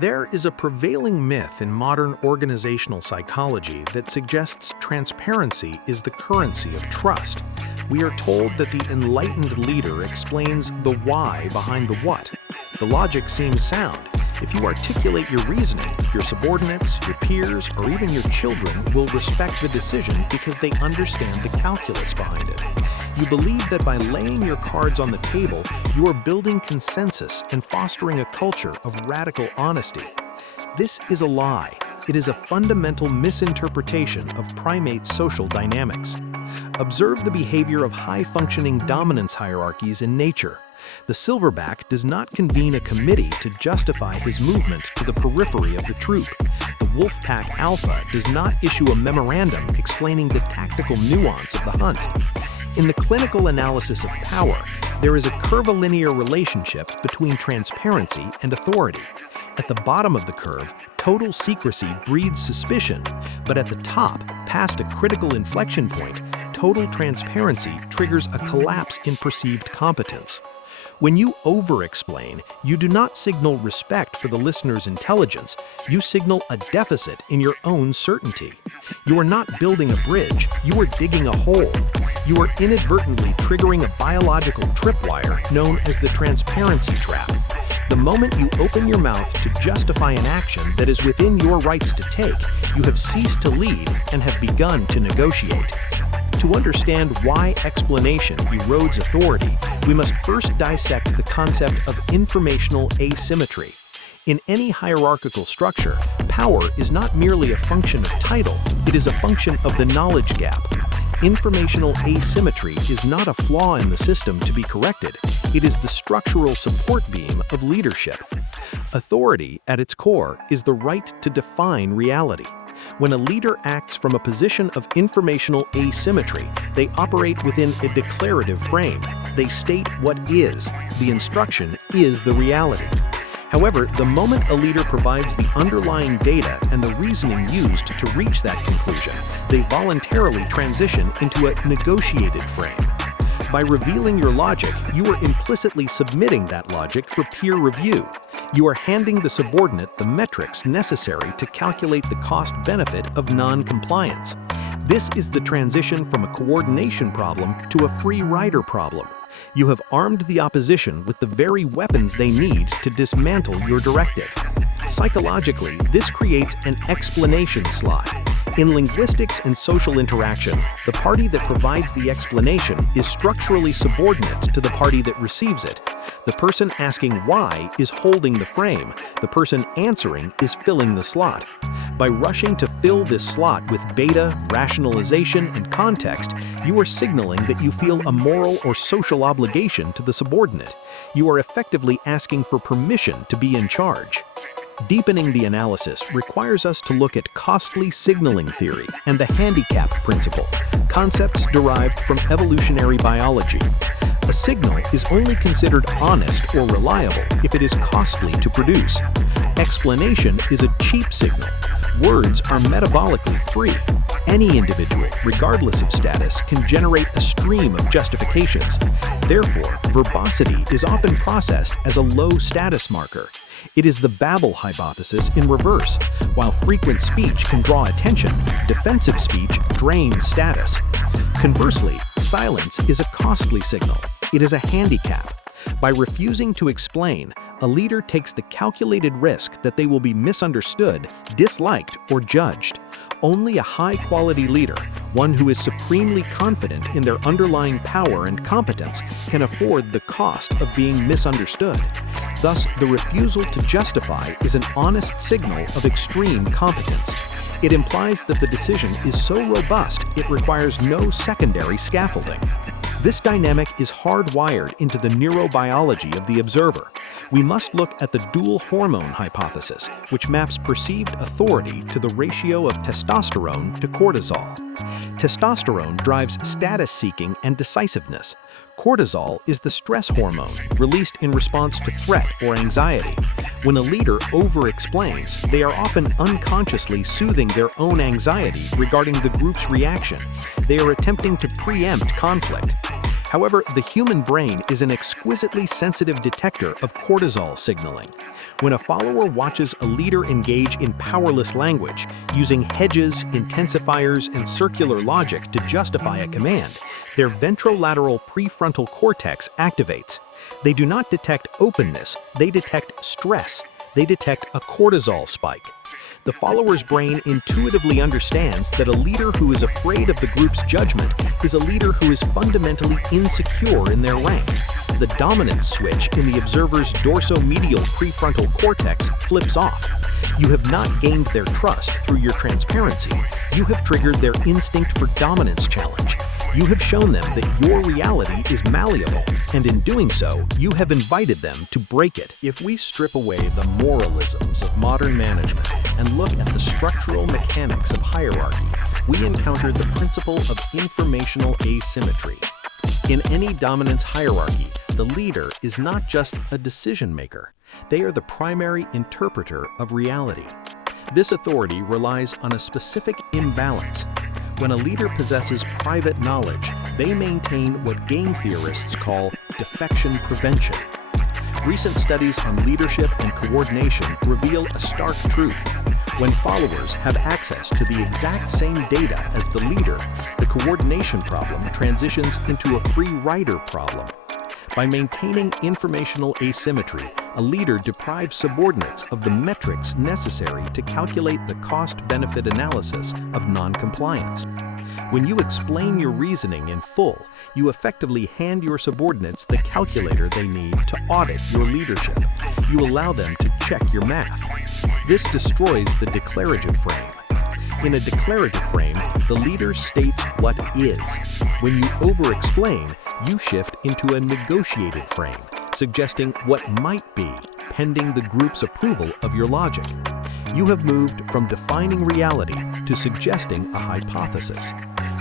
There is a prevailing myth in modern organizational psychology that suggests transparency is the currency of trust. We are told that the enlightened leader explains the why behind the what. The logic seems sound. If you articulate your reasoning, your subordinates, your peers, or even your children will respect the decision because they understand the calculus behind it. You believe that by laying your cards on the table, you are building consensus and fostering a culture of radical honesty. This is a lie. It is a fundamental misinterpretation of primate social dynamics. Observe the behavior of high-functioning dominance hierarchies in nature. The silverback does not convene a committee to justify his movement to the periphery of the troop. The wolfpack alpha does not issue a memorandum explaining the tactical nuance of the hunt. In the clinical analysis of power, there is a curvilinear relationship between transparency and authority. At the bottom of the curve, total secrecy breeds suspicion, but at the top, past a critical inflection point, total transparency triggers a collapse in perceived competence. When you over-explain, you do not signal respect for the listener's intelligence, you signal a deficit in your own certainty. You are not building a bridge, you are digging a hole. You are inadvertently triggering a biological tripwire known as the transparency trap. The moment you open your mouth to justify an action that is within your rights to take, you have ceased to lead and have begun to negotiate. To understand why explanation erodes authority, we must first dissect the concept of informational asymmetry. In any hierarchical structure, power is not merely a function of title, it is a function of the knowledge gap. Informational asymmetry is not a flaw in the system to be corrected, it is the structural support beam of leadership. Authority, at its core, is the right to define reality. When a leader acts from a position of informational asymmetry, they operate within a declarative frame. They state what is. The instruction is the reality. However, the moment a leader provides the underlying data and the reasoning used to reach that conclusion, they voluntarily transition into a negotiated frame. By revealing your logic, you are implicitly submitting that logic for peer review. You are handing the subordinate the metrics necessary to calculate the cost-benefit of non-compliance. This is the transition from a coordination problem to a free rider problem. You have armed the opposition with the very weapons they need to dismantle your directive. Psychologically, this creates an explanation slot. In linguistics and social interaction, the party that provides the explanation is structurally subordinate to the party that receives it. The person asking why is holding the frame. The person answering is filling the slot. By rushing to fill this slot with beta, rationalization, and context, you are signaling that you feel a moral or social obligation to the subordinate. You are effectively asking for permission to be in charge. Deepening the analysis requires us to look at costly signaling theory and the handicap principle, concepts derived from evolutionary biology. A signal is only considered honest or reliable if it is costly to produce. Explanation is a cheap signal. Words are metabolically free. Any individual, regardless of status, can generate a stream of justifications. Therefore, verbosity is often processed as a low status marker. It is the Babel hypothesis in reverse. While frequent speech can draw attention, defensive speech drains status. Conversely, silence is a costly signal. It is a handicap. By refusing to explain, a leader takes the calculated risk that they will be misunderstood, disliked, or judged. Only a high-quality leader, one who is supremely confident in their underlying power and competence, can afford the cost of being misunderstood. Thus, the refusal to justify is an honest signal of extreme competence. It implies that the decision is so robust it requires no secondary scaffolding. This dynamic is hardwired into the neurobiology of the observer. We must look at the dual hormone hypothesis, which maps perceived authority to the ratio of testosterone to cortisol. Testosterone drives status-seeking and decisiveness. Cortisol is the stress hormone released in response to threat or anxiety. When a leader over-explains, they are often unconsciously soothing their own anxiety regarding the group's reaction. They are attempting to preempt conflict. However, the human brain is an exquisitely sensitive detector of cortisol signaling. When a follower watches a leader engage in powerless language, using hedges, intensifiers, and circular logic to justify a command, their ventrolateral prefrontal cortex activates. They do not detect openness, they detect stress. They detect a cortisol spike. The follower's brain intuitively understands that a leader who is afraid of the group's judgment is a leader who is fundamentally insecure in their rank. The dominance switch in the observer's dorsomedial prefrontal cortex flips off. You have not gained their trust through your transparency. You have triggered their instinct for dominance challenge. You have shown them that your reality is malleable, and in doing so, you have invited them to break it. If we strip away the moralisms of modern management and look at the structural mechanics of hierarchy, we encounter the principle of informational asymmetry. In any dominance hierarchy, the leader is not just a decision maker. They are the primary interpreter of reality. This authority relies on a specific imbalance. When a leader possesses private knowledge, they maintain what game theorists call defection prevention. Recent studies on leadership and coordination reveal a stark truth. When followers have access to the exact same data as the leader, the coordination problem transitions into a free rider problem. By maintaining informational asymmetry, a leader deprives subordinates of the metrics necessary to calculate the cost-benefit analysis of non-compliance. When you explain your reasoning in full, you effectively hand your subordinates the calculator they need to audit your leadership. You allow them to check your math. This destroys the declarative frame. In a declarative frame, the leader states what is. When you over-explain, you shift into a negotiated frame, suggesting what might be, pending the group's approval of your logic. You have moved from defining reality to suggesting a hypothesis.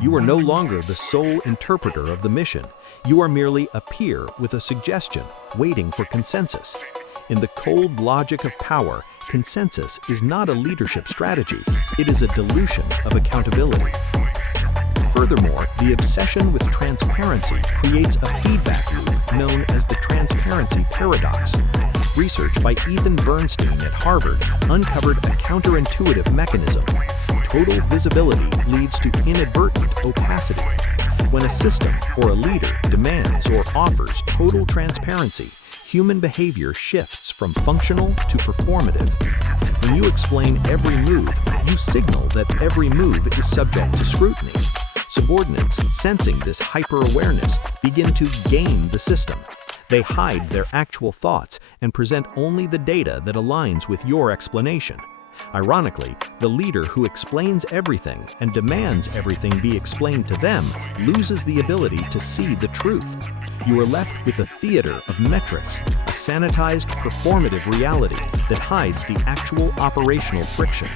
You are no longer the sole interpreter of the mission. You are merely a peer with a suggestion, waiting for consensus. In the cold logic of power, consensus is not a leadership strategy. It is a dilution of accountability. Furthermore, the obsession with transparency creates a feedback loop known as the transparency paradox. Research by Ethan Bernstein at Harvard uncovered a counterintuitive mechanism. Total visibility leads to inadvertent opacity. When a system or a leader demands or offers total transparency, human behavior shifts from functional to performative. When you explain every move, you signal that every move is subject to scrutiny. Subordinates, sensing this hyper-awareness, begin to game the system. They hide their actual thoughts and present only the data that aligns with your explanation. Ironically, the leader who explains everything and demands everything be explained to them loses the ability to see the truth. You are left with a theater of metrics, a sanitized performative reality that hides the actual operational friction.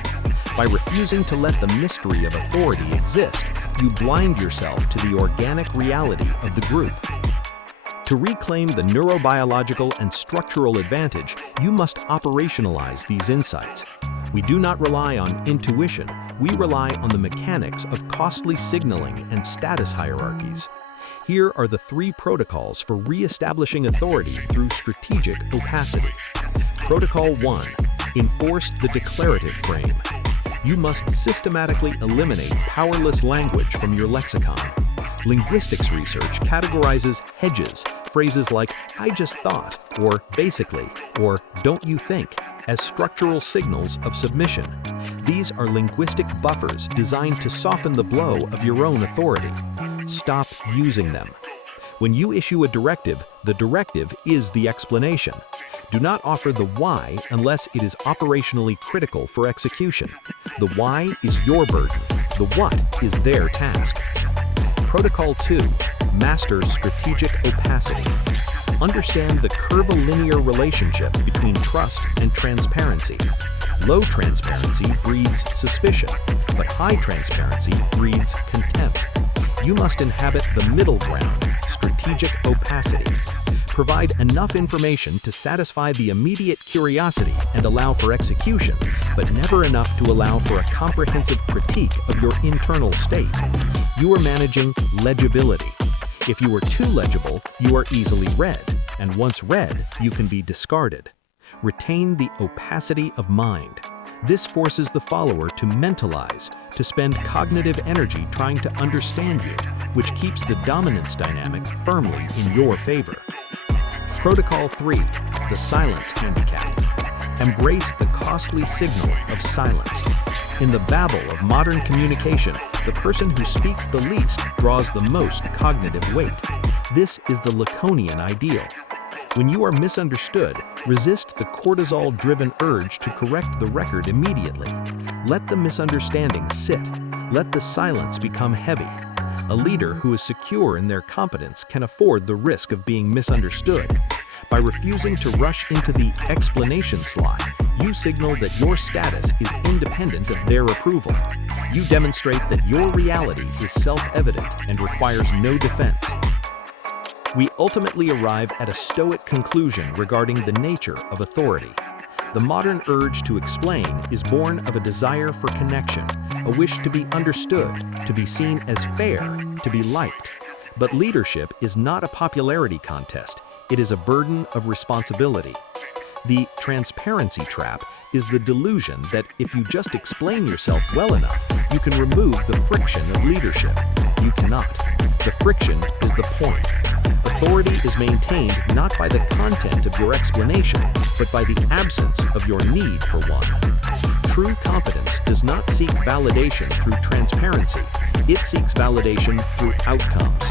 By refusing to let the mystery of authority exist, you blind yourself to the organic reality of the group. To reclaim the neurobiological and structural advantage, you must operationalize these insights. We do not rely on intuition, we rely on the mechanics of costly signaling and status hierarchies. Here are the 3 protocols for re-establishing authority through strategic opacity. Protocol 1. Enforce the declarative frame. You must systematically eliminate powerless language from your lexicon. Linguistics research categorizes hedges, phrases like, "I just thought," or "basically," or "don't you think," as structural signals of submission. These are linguistic buffers designed to soften the blow of your own authority. Stop using them. When you issue a directive, the directive is the explanation. Do not offer the why unless it is operationally critical for execution. The why is your burden. The what is their task. Protocol 2. Master strategic opacity. Understand the curvilinear relationship between trust and transparency. Low transparency breeds suspicion, but high transparency breeds contempt. You must inhabit the middle ground, strategic opacity. Provide enough information to satisfy the immediate curiosity and allow for execution, but never enough to allow for a comprehensive critique of your internal state. You are managing legibility. If you are too legible, you are easily read, and once read, you can be discarded. Retain the opacity of mind. This forces the follower to mentalize, to spend cognitive energy trying to understand you, which keeps the dominance dynamic firmly in your favor. Protocol 3, the silence handicap. Embrace the costly signal of silence. In the babble of modern communication, the person who speaks the least draws the most cognitive weight. This is the Lacanian ideal. When you are misunderstood, resist the cortisol-driven urge to correct the record immediately. Let the misunderstanding sit. Let the silence become heavy. A leader who is secure in their competence can afford the risk of being misunderstood. By refusing to rush into the explanation slot, you signal that your status is independent of their approval. You demonstrate that your reality is self-evident and requires no defense. We ultimately arrive at a stoic conclusion regarding the nature of authority. The modern urge to explain is born of a desire for connection, a wish to be understood, to be seen as fair, to be liked. But leadership is not a popularity contest. It is a burden of responsibility. The transparency trap is the delusion that if you just explain yourself well enough, you can remove the friction of leadership. You cannot. The friction is the point. Authority is maintained not by the content of your explanation, but by the absence of your need for one. True competence does not seek validation through transparency. It seeks validation through outcomes.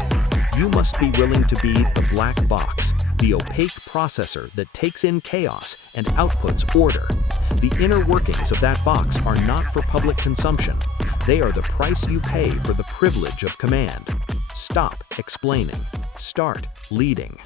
You must be willing to be the black box, the opaque processor that takes in chaos and outputs order. The inner workings of that box are not for public consumption. They are the price you pay for the privilege of command. Stop explaining. Start leading.